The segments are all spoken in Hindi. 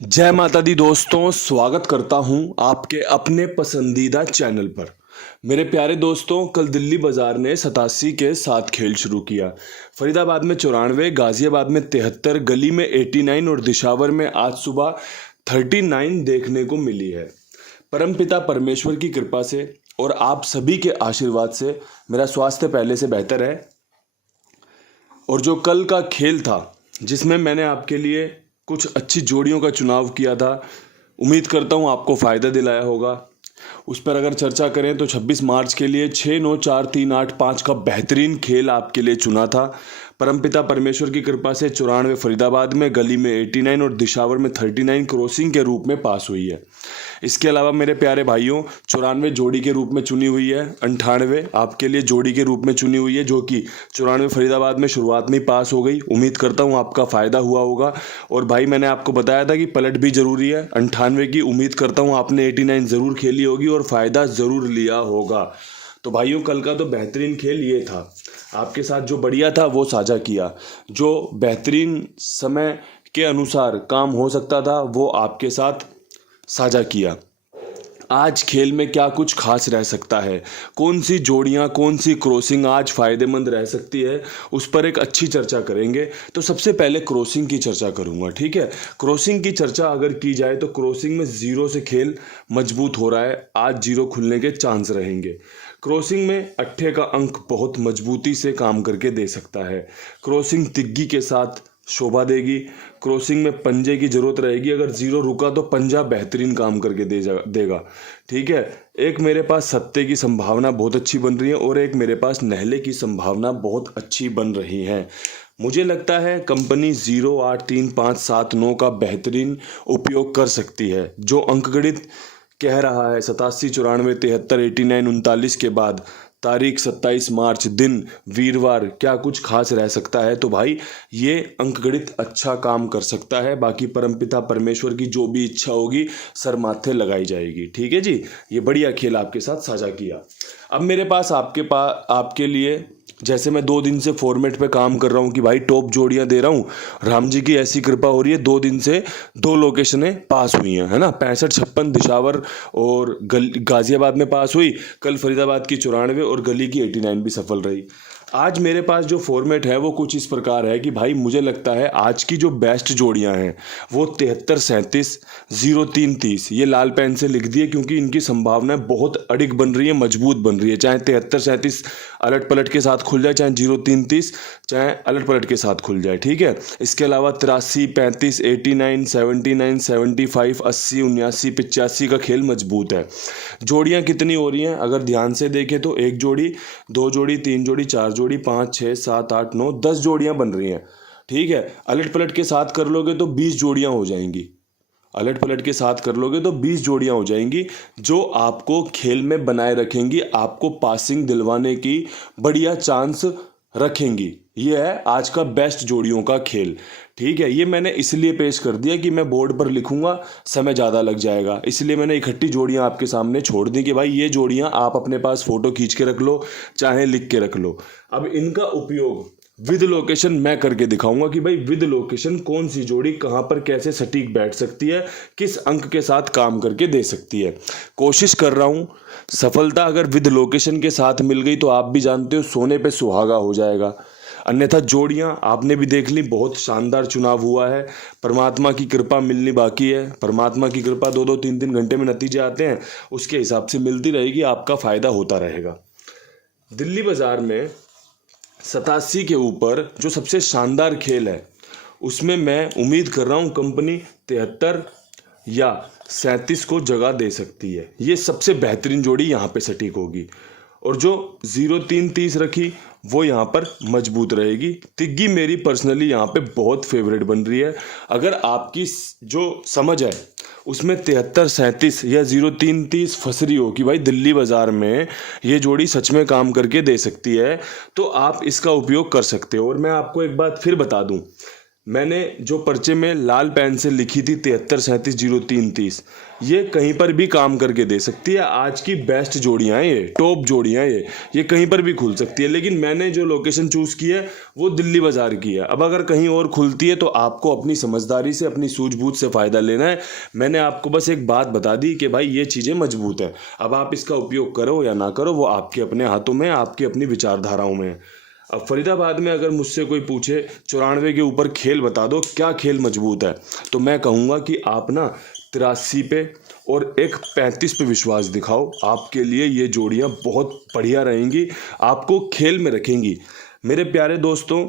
जय माता दी दोस्तों, स्वागत करता हूं आपके अपने पसंदीदा चैनल पर। मेरे प्यारे दोस्तों, कल दिल्ली बाजार ने 87 के साथ खेल शुरू किया। फरीदाबाद में 94, गाजियाबाद में 73, गली में 89 और दिशावर में आज सुबह 39 देखने को मिली है। परमपिता परमेश्वर की कृपा से और आप सभी के आशीर्वाद से मेरा स्वास्थ्य पहले से बेहतर है। और जो कल का खेल था जिसमें मैंने आपके लिए कुछ अच्छी जोड़ियों का चुनाव किया था, उम्मीद करता हूँ आपको फ़ायदा दिलाया होगा। उस पर अगर चर्चा करें तो 26 मार्च के लिए 6, 9, 4, 3, 8, 5 का बेहतरीन खेल आपके लिए चुना था। परमपिता परमेश्वर की कृपा से 94 फरीदाबाद में, गली में 89 और दिशावर में 39 क्रॉसिंग के रूप में पास हुई है। इसके अलावा मेरे प्यारे भाइयों, 94 जोड़ी के रूप में चुनी हुई है, 98 आपके लिए जोड़ी के रूप में चुनी हुई है, जो कि 94 फरीदाबाद में शुरुआत में ही पास हो गई। उम्मीद करता हूँ आपका फ़ायदा हुआ होगा। और भाई, मैंने आपको बताया था कि पलट भी ज़रूरी है 98 की। उम्मीद करता हूँ आपने 89 ज़रूर खेली होगी और फ़ायदा ज़रूर लिया होगा। तो भाइयों, कल का तो बेहतरीन खेल ये था। आपके साथ जो बढ़िया था वो साझा किया, जो बेहतरीन समय के अनुसार काम हो सकता था वो आपके साथ साझा किया। आज खेल में क्या कुछ खास रह सकता है, कौन सी जोड़ियां, कौन सी क्रॉसिंग आज फायदेमंद रह सकती है, उस पर एक अच्छी चर्चा करेंगे। तो सबसे पहले क्रॉसिंग की चर्चा करूंगा, ठीक है। क्रॉसिंग की चर्चा अगर की जाए तो क्रॉसिंग में 0 से खेल मजबूत हो रहा है। आज 0 खुलने के चांस रहेंगे। क्रॉसिंग में अट्ठे का अंक बहुत मजबूती से काम करके दे सकता है। क्रॉसिंग तिग्गी के साथ शोभा देगी। क्रॉसिंग में पंजे की जरूरत रहेगी। अगर 0 रुका तो पंजा बेहतरीन काम करके देगा, ठीक है। एक मेरे पास सत्ते की संभावना बहुत अच्छी बन रही है और एक मेरे पास नहले की संभावना बहुत अच्छी बन रही है। मुझे लगता है कंपनी 0, 8, 3, 5, 7, 9 का बेहतरीन उपयोग कर सकती है। जो अंकगणित कह रहा है 87, 94, 73, 89, 39 के बाद तारीख 27 मार्च, दिन वीरवार, क्या कुछ खास रह सकता है। तो भाई, ये अंकगणित अच्छा काम कर सकता है। बाकी परमपिता परमेश्वर की जो भी इच्छा होगी सर माथे लगाई जाएगी, ठीक है जी। ये बढ़िया खेल आपके साथ साझा किया। अब मेरे पास आपके लिए, जैसे मैं 2 दिन से फॉर्मेट पे काम कर रहा हूँ कि भाई टॉप जोड़ियाँ दे रहा हूँ, राम जी की ऐसी कृपा हो रही है। 2 दिन से 2 लोकेशनें पास हुई हैं, है ना। 65, 56 दिशावर और गाजियाबाद में पास हुई। कल फरीदाबाद की 94 और गली की 89 भी सफल रही। आज मेरे पास जो फॉर्मेट है वो कुछ इस प्रकार है कि भाई, मुझे लगता है आज की जो बेस्ट जोड़ियां हैं वो 73, 37, 0, 3, 30, ये लाल पेन से लिख दिए क्योंकि इनकी संभावनाएं बहुत अडिग बन रही है, मजबूत बन रही है। चाहे 73, 37 अलट पलट के साथ खुल जाए, चाहे 0, 3, 30 चाहे अलट पलट के साथ खुल जाए, ठीक है। इसके अलावा 83, 35, 89, 79, 75, 80, 79, 85 का खेल मजबूत है। जोड़ियां कितनी हो रही हैं अगर ध्यान से देखें तो 1 जोड़ी, 2 जोड़ी, 3 जोड़ी, 4 जोड़ी, 5, 6, 7, 8, 9, 10 जोड़ियां बन रही हैं, ठीक है। अलट पलट के साथ कर लोगे तो 20 जोड़ियां हो जाएंगी। अलट पलट के साथ कर लोगे तो 20 जोड़ियां हो जाएंगी, जो आपको खेल में बनाए रखेंगी, आपको पासिंग दिलवाने की बढ़िया चांस रखेंगी। ये है आज का बेस्ट जोड़ियों का खेल, ठीक है। ये मैंने इसलिए पेश कर दिया कि मैं बोर्ड पर लिखूंगा, समय ज़्यादा लग जाएगा, इसलिए मैंने इकट्ठी जोड़ियां आपके सामने छोड़ दी कि भाई ये जोड़ियां आप अपने पास फोटो खींच के रख लो, चाहे लिख के रख लो। अब इनका उपयोग विद लोकेशन मैं करके दिखाऊंगा कि भाई विद लोकेशन कौन सी जोड़ी कहां पर कैसे सटीक बैठ सकती है, किस अंक के साथ काम करके दे सकती है। कोशिश कर रहा हूं। सफलता अगर विद लोकेशन के साथ मिल गई तो आप भी जानते हो सोने पे सुहागा हो जाएगा। अन्यथा जोड़ियां आपने भी देख ली, बहुत शानदार चुनाव हुआ है। परमात्मा की कृपा मिलनी बाकी है। परमात्मा की कृपा 2-2, 3-3 घंटे में नतीजे आते हैं, उसके हिसाब से मिलती रहेगी, आपका फायदा होता रहेगा। दिल्ली बाजार में 87 के ऊपर जो सबसे शानदार खेल है उसमें मैं उम्मीद कर रहा हूँ कंपनी 73 या 37 को जगह दे सकती है। ये सबसे बेहतरीन जोड़ी यहाँ पे सटीक होगी। और जो 0, 3, 30 रखी वो यहाँ पर मजबूत रहेगी। तिग्गी मेरी पर्सनली यहाँ पे बहुत फेवरेट बन रही है। अगर आपकी जो समझ है उसमें 73, 37 या 0, 3, 30 फंस रही हो कि भाई दिल्ली बाजार में ये जोड़ी सच में काम करके दे सकती है, तो आप इसका उपयोग कर सकते हो। और मैं आपको एक बात फिर बता दूं, मैंने जो पर्चे में लाल पेन से लिखी थी 73370330, ये कहीं पर भी काम करके दे सकती है। आज की बेस्ट जोड़ियाँ हैं, ये टॉप जोड़ियाँ हैं, ये कहीं पर भी खुल सकती है। लेकिन मैंने जो लोकेशन चूज़ की है वो दिल्ली बाज़ार की है। अब अगर कहीं और खुलती है तो आपको अपनी समझदारी से, अपनी सूझबूझ से फ़ायदा लेना है। मैंने आपको बस एक बात बता दी कि भाई ये चीज़ें मजबूत है। अब आप इसका उपयोग करो या ना करो वो आपके अपने हाथों में, आपकी अपनी विचारधाराओं में है। अब फरीदाबाद में अगर मुझसे कोई पूछे 94 के ऊपर खेल बता दो क्या खेल मजबूत है, तो मैं कहूँगा कि आप ना 83 पे और एक 35 पे विश्वास दिखाओ। आपके लिए ये जोड़ियाँ बहुत बढ़िया रहेंगी, आपको खेल में रखेंगी। मेरे प्यारे दोस्तों,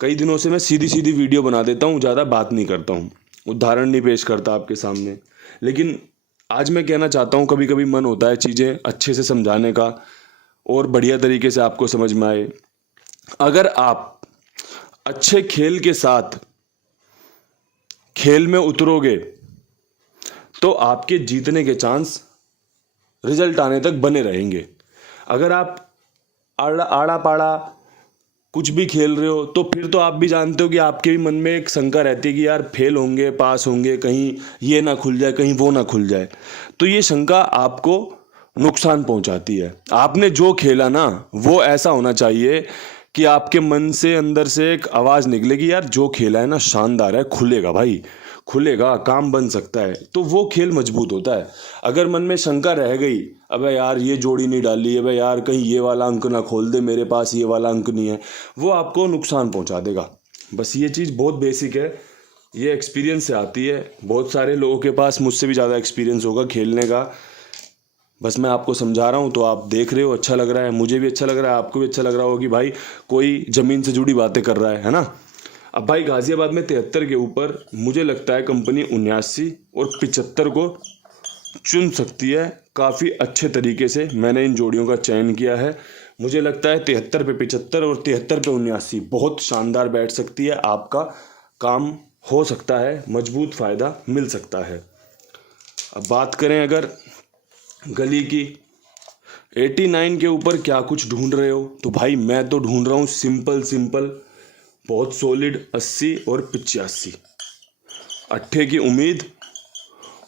कई दिनों से मैं सीधी सीधी वीडियो बना देता हूँ, ज़्यादा बात नहीं करता हूँ, उदाहरण नहीं पेश करता आपके सामने। लेकिन आज मैं कहना चाहता हूँ, कभी कभी मन होता है चीज़ें अच्छे से समझाने का और बढ़िया तरीके से आपको समझ में आए। अगर आप अच्छे खेल के साथ खेल में उतरोगे तो आपके जीतने के चांस रिजल्ट आने तक बने रहेंगे। अगर आप आड़ा पाड़ा कुछ भी खेल रहे हो तो फिर तो आप भी जानते हो कि आपके भी मन में एक शंका रहती है कि यार फेल होंगे, पास होंगे, कहीं ये ना खुल जाए, कहीं वो ना खुल जाए। तो ये शंका आपको नुकसान पहुंचाती है। आपने जो खेला ना वो ऐसा होना चाहिए कि आपके मन से, अंदर से एक आवाज़ निकले कि यार जो खेला है ना शानदार है, खुलेगा भाई, खुलेगा, काम बन सकता है, तो वो खेल मजबूत होता है। अगर मन में शंका रह गई, अबे यार ये जोड़ी नहीं डाली, अबे यार कहीं ये वाला अंक ना खोल दे, मेरे पास ये वाला अंक नहीं है, वो आपको नुकसान पहुंचा देगा। बस ये चीज़ बहुत बेसिक है, ये एक्सपीरियंस से आती है। बहुत सारे लोगों के पास मुझसे भी ज़्यादा एक्सपीरियंस होगा खेलने का, बस मैं आपको समझा रहा हूँ तो आप देख रहे हो, अच्छा लग रहा है, मुझे भी अच्छा लग रहा है, आपको भी अच्छा लग रहा होगा कि भाई कोई ज़मीन से जुड़ी बातें कर रहा है ना। अब भाई गाज़ियाबाद में 73 के ऊपर मुझे लगता है कंपनी 79 और 75 को चुन सकती है काफ़ी अच्छे तरीके से। मैंने इन जोड़ियों का चयन किया है। मुझे लगता है 73 पे 75 और 73 पे 79 बहुत शानदार बैठ सकती है। आपका काम हो सकता है, मजबूत फ़ायदा मिल सकता है। अब बात करें अगर गली की, 89 के ऊपर क्या कुछ ढूंढ रहे हो, तो भाई मैं तो ढूंढ रहा हूँ सिंपल बहुत सॉलिड 80 और 85 अट्ठे की उम्मीद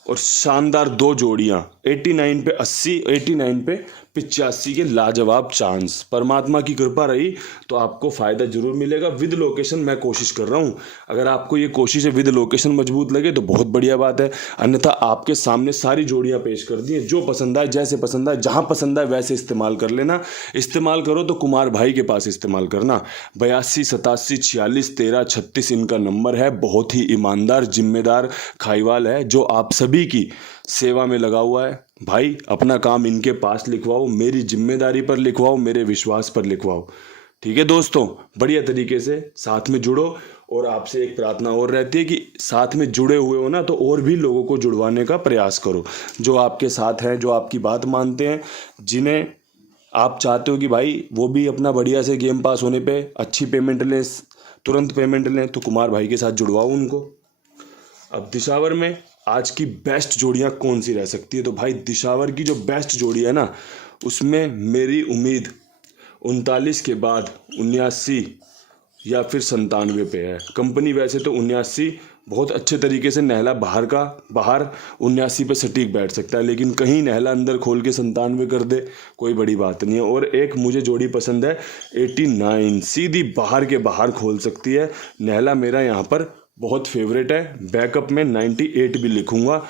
और शानदार दो जोड़ियाँ 89 पे 80, 89 पे 85 के लाजवाब चांस। परमात्मा की कृपा रही तो आपको फ़ायदा जरूर मिलेगा। विद लोकेशन मैं कोशिश कर रहा हूँ, अगर आपको ये कोशिश है विद लोकेशन मजबूत लगे तो बहुत बढ़िया बात है। अन्यथा आपके सामने सारी जोड़ियाँ पेश कर दी हैं, जो पसंद आए, जैसे पसंद आए, जहाँ पसंद आए वैसे इस्तेमाल कर लेना। इस्तेमाल करो तो कुमार भाई के पास इस्तेमाल करना। 82 87 46 13 36 इनका नंबर है। बहुत ही ईमानदार, जिम्मेदार खाईवाल है जो आप सभी की सेवा में लगा हुआ है। भाई अपना काम इनके पास लिखवाओ, मेरी जिम्मेदारी पर लिखवाओ, मेरे विश्वास पर लिखवाओ। ठीक है दोस्तों, बढ़िया तरीके से साथ में जुड़ो। और आपसे एक प्रार्थना और रहती है कि साथ में जुड़े हुए हो ना तो और भी लोगों को जुड़वाने का प्रयास करो, जो आपके साथ हैं, जो आपकी बात मानते हैं, जिन्हें आप चाहते हो कि भाई वो भी अपना बढ़िया से गेम पास होने पे अच्छी पेमेंट लें, तुरंत पेमेंट लें, तो कुमार भाई के साथ जुड़वाओ उनको। अब दिशावर में आज की बेस्ट जोड़ियाँ कौन सी रह सकती है, तो भाई दिशावर की जो बेस्ट जोड़ी है ना उसमें मेरी उम्मीद 39 के बाद 79 या फिर 97 पे है। कंपनी वैसे तो 79 बहुत अच्छे तरीके से नहला बाहर 79 पे सटीक बैठ सकता है, लेकिन कहीं नहला अंदर खोल के 97 कर दे, कोई बड़ी बात नहीं है। और एक मुझे जोड़ी पसंद है 89, सीधी बाहर के बाहर खोल सकती है। नहला मेरा यहाँ पर बहुत फेवरेट है, बैकअप में 98 भी लिखूंगा।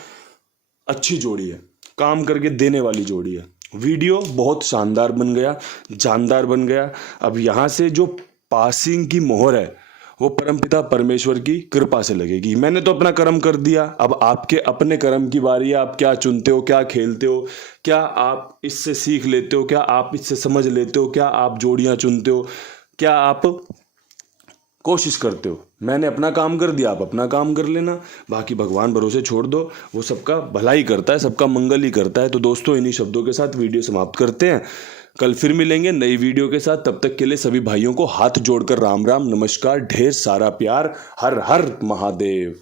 अच्छी जोड़ी है, काम करके देने वाली जोड़ी है। वीडियो बहुत शानदार बन गया, जानदार बन गया। अब यहाँ से जो पासिंग की मोहर है वो परमपिता परमेश्वर की कृपा से लगेगी। मैंने तो अपना कर्म कर दिया, अब आपके अपने कर्म की बारी है। आप क्या चुनते हो, क्या खेलते हो, क्या आप इससे सीख लेते हो, क्या आप इससे समझ लेते हो, क्या आप जोड़ियाँ चुनते हो, क्या आप कोशिश करते हो। मैंने अपना काम कर दिया, आप अपना काम कर लेना, बाकी भगवान भरोसे छोड़ दो, वो सबका भलाई करता है, सबका मंगल ही करता है। तो दोस्तों इन्हीं शब्दों के साथ वीडियो समाप्त करते हैं। कल फिर मिलेंगे नई वीडियो के साथ। तब तक के लिए सभी भाइयों को हाथ जोड़कर राम राम, नमस्कार, ढेर सारा प्यार। हर हर महादेव।